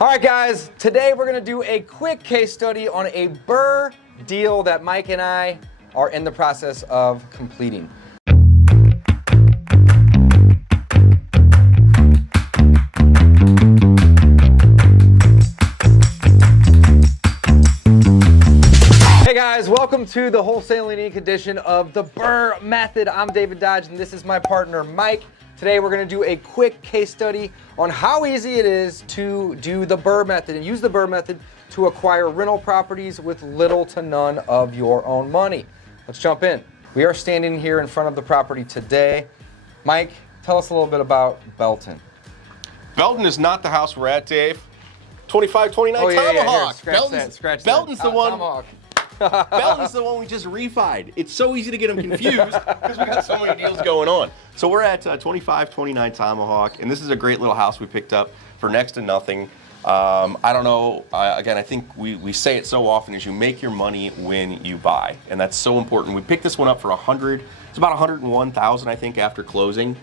All right, guys, today we're gonna do a quick case study on a BRRRR deal that Mike and I are in the process of completing. Hey guys, welcome to the Wholesaling Inc. edition of the BRRRR Method. I'm David Dodge and this is my partner Mike. Today we're going to do a quick case study on how easy it is to do the BRRRR method and use the BRRRR method to acquire rental properties with little to none of your own money. Let's jump in. We are standing here in front of the property today. Mike, tell us a little bit about Belton. Belton is not the house we're at, Dave. 2529 Tomahawk. Belton's the one. Tomahawk. Belton's the one we just refied. It's so easy to get them confused because we got so many deals going on. So we're at 2529 Tomahawk, and this is a great little house we picked up for next to nothing. I don't know, again, I think we say it so often is you make your money when you buy, and that's so important. We picked this one up for it's about 101,000, I think, after closing.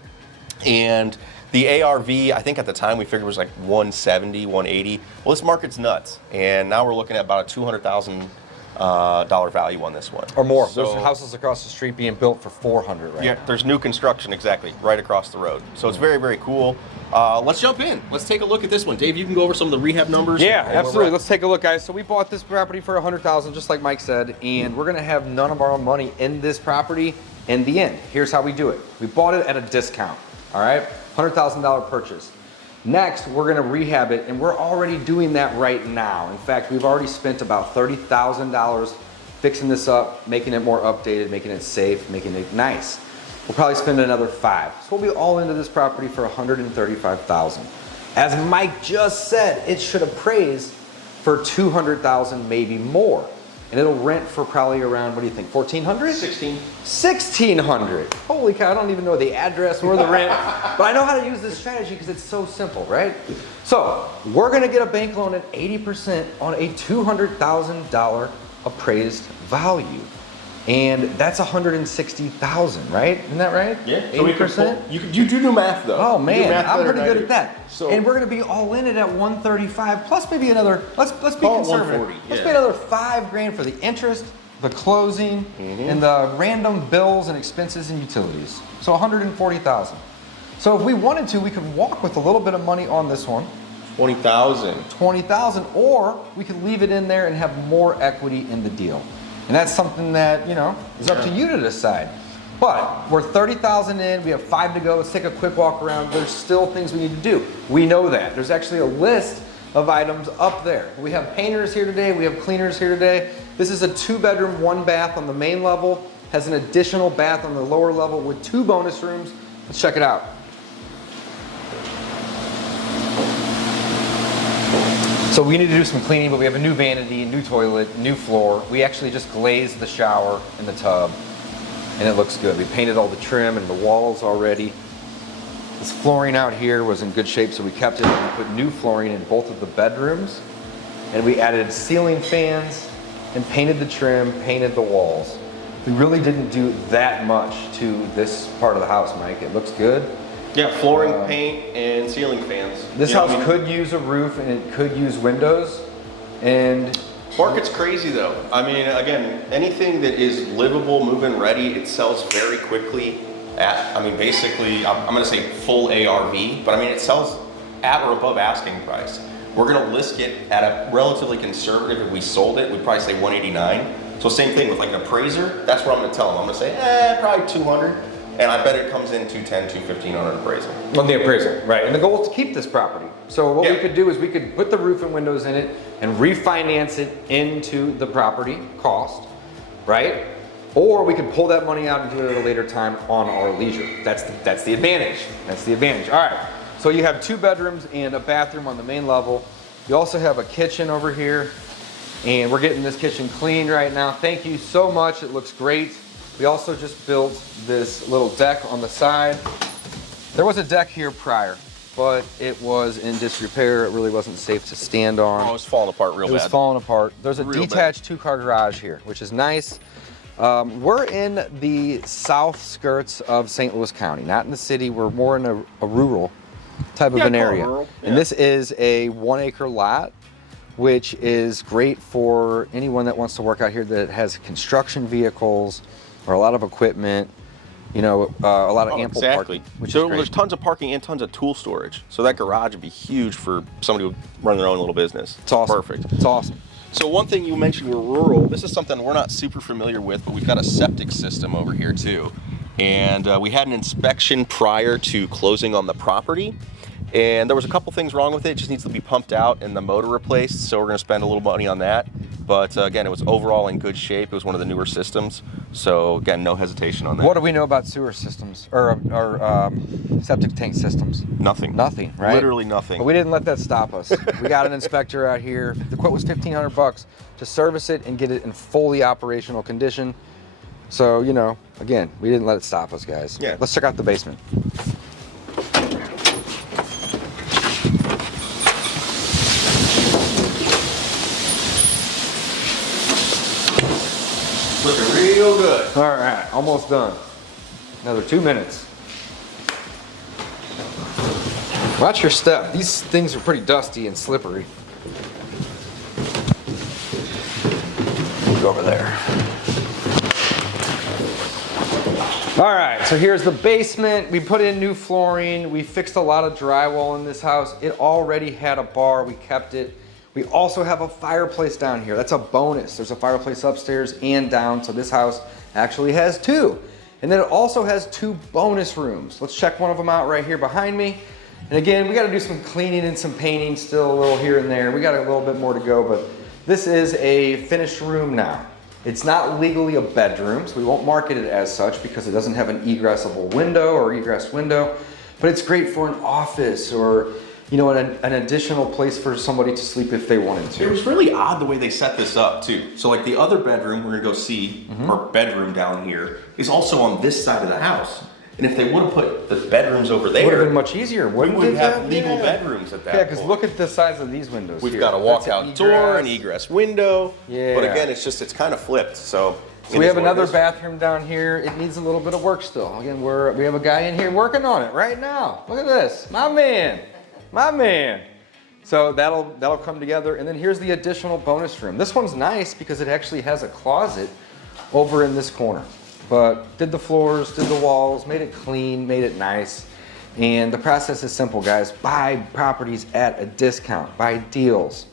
And the ARV, I think at the time we figured was like 170, 180. Well, this market's nuts, and now we're looking at about a $200,000 dollar value on this one. Or more. So, there's houses across the street being built for 400 right Yeah, now. There's new construction, exactly, right across the road. So it's very, very cool. Let's jump in. Let's take a look at this one. Dave, you can go over some of the rehab numbers. Yeah, absolutely. Let's take a look, guys. So we bought this property for $100,000, just like Mike said, and we're going to have none of our own money in this property in the end. Here's how we do it. We bought it at a discount, all right? $100,000 purchase. Next, we're gonna rehab it, and we're already doing that right now. In fact, we've already spent about $30,000 fixing this up, making it more updated, making it safe, making it nice. We'll probably spend another $5,000. So we'll be all into this property for $135,000. As Mike just said, it should appraise for $200,000, maybe more. And it'll rent for probably around, what do you think, $1,400? $1,600. Holy cow, I don't even know the address or the rent, but I know how to use this strategy because it's so simple, right? So we're gonna get a bank loan at 80% on a $200,000 appraised value. And that's $160,000, right? Isn't that right? Yeah. 80%? You do math though. Oh man, I'm pretty good at that. So, and we're gonna be all in it at 135 plus maybe another, let's be conservative. 140, let's yeah. pay another $5,000 for the interest, the closing, and the random bills and expenses and utilities. So 140,000. So if we wanted to, we could walk with a little bit of money on this one. 20,000. 20,000, or we could leave it in there and have more equity in the deal. And that's something that, you know, is up to you to decide. But we're 30,000 in, we have 5 to go. Let's take a quick walk around. There's still things we need to do. We know that. There's actually a list of items up there. We have painters here today, we have cleaners here today. This is a 2-bedroom, 1-bath on the main level, has an additional bath on the lower level with 2 bonus rooms. Let's check it out. So we need to do some cleaning, but we have a new vanity, new toilet, new floor. We actually just glazed the shower and the tub, and it looks good. We painted all the trim and the walls already. This flooring out here was in good shape, so we kept it. We put new flooring in both of the bedrooms, and we added ceiling fans and painted the trim, painted the walls. We really didn't do that much to this part of the house, Mike. It looks good. Yeah, flooring, paint, and ceiling fans. This house could use a roof and it could use windows. And market's crazy though. I mean, again, anything that is livable, move-in ready, it sells very quickly at, I mean, basically, I'm gonna say full ARV, but I mean, it sells at or above asking price. We're gonna list it at a relatively conservative, if we sold it, we'd probably say 189. So same thing with like an appraiser, that's what I'm gonna tell them. I'm gonna say, probably 200. And I bet it comes in 210, 215 on an appraisal. On the appraisal, right. And the goal is to keep this property. So what we could do is we could put the roof and windows in it and refinance it into the property cost, right? Or we could pull that money out and do it at a later time on our leisure. That's the advantage. That's the advantage. All right, so you have 2 bedrooms and a bathroom on the main level. You also have a kitchen over here, and we're getting this kitchen cleaned right now. Thank you so much, it looks great. We also just built this little deck on the side. There was a deck here prior, but it was in disrepair. It really wasn't safe to stand on. Oh, it was falling apart real bad. It was falling apart. There's a detached 2-car garage here, which is nice. We're in the south skirts of St. Louis County, not in the city. We're more in a rural type of Yeah, an I call it area. rural, And yeah. this is a 1 acre lot, which is great for anyone that wants to work out here that has construction vehicles or a lot of equipment, you know, a lot of ample exactly. parking, which So is great. there's tons of parking and tons of tool storage. So that garage would be huge for somebody who run their own little business. It's awesome. Perfect. It's awesome. So one thing you mentioned, we're rural. This is something we're not super familiar with, but we've got a septic system over here too. And we had an inspection prior to closing on the property. And there was a couple things wrong with it. It just needs to be pumped out and the motor replaced. So we're gonna spend a little money on that. But again, it was overall in good shape. It was one of the newer systems. So again, no hesitation on that. What do we know about sewer systems or septic tank systems? Nothing. Nothing, right? Literally nothing. But we didn't let that stop us. We got an inspector out here. The quote was $1,500 to service it and get it in fully operational condition. So, you know, again, we didn't let it stop us, guys. Yeah. Let's check out the basement. Looking real good. All right, almost done. Another 2 minutes. Watch your step. These things are pretty dusty and slippery. Go over there. All right, so here's the basement. We put in new flooring. We fixed a lot of drywall in this house. It already had a bar. We kept it. We also have a fireplace down here. That's a bonus. There's a fireplace upstairs and down, so this house actually has 2. And then it also has 2 bonus rooms. Let's check one of them out right here behind me. And again, we gotta do some cleaning and some painting still a little here and there. We got a little bit more to go, but this is a finished room now. It's not legally a bedroom, so we won't market it as such because it doesn't have an egressable window or egress window, but it's great for an office or, you know, an additional place for somebody to sleep if they wanted It to. was really odd the way they set this up too. So like the other bedroom we're gonna go see, our bedroom down here, is also on this side of the house. And if they would have put the bedrooms over there, It would have been much easier, we wouldn't would it? have legal bedrooms at that Yeah, because point. look at the size of these windows. We've here. got a That's walkout door, an egress window. Yeah. But again, it's kind of flipped. So So we have another bathroom down here. It needs a little bit of work still. Again, we have a guy in here working on it right now. Look at this, my man, my man. So that'll come together. And then here's the additional bonus room. This one's nice because it actually has a closet over in this corner. But did the floors, did the walls, made it clean, made it nice. And the process is simple, guys. Buy properties at a discount, buy deals.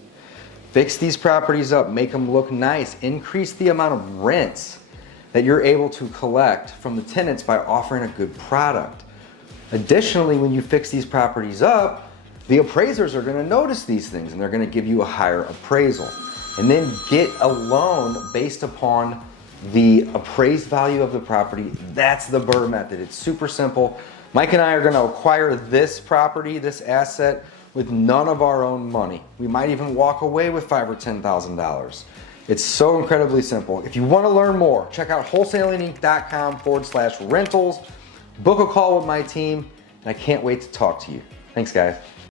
Fix these properties up, make them look nice, increase the amount of rents that you're able to collect from the tenants by offering a good product. Additionally, when you fix these properties up, the appraisers are gonna notice these things and they're gonna give you a higher appraisal. And then get a loan based upon the appraised value of the property. That's the BRRRR method. It's super simple. Mike and I are gonna acquire this property, this asset, with none of our own money. We might even walk away with $5,000 or $10,000. It's so incredibly simple. If you want to learn more, check out wholesalinginc.com/rentals. Book a call with my team, and I can't wait to talk to you. Thanks, guys.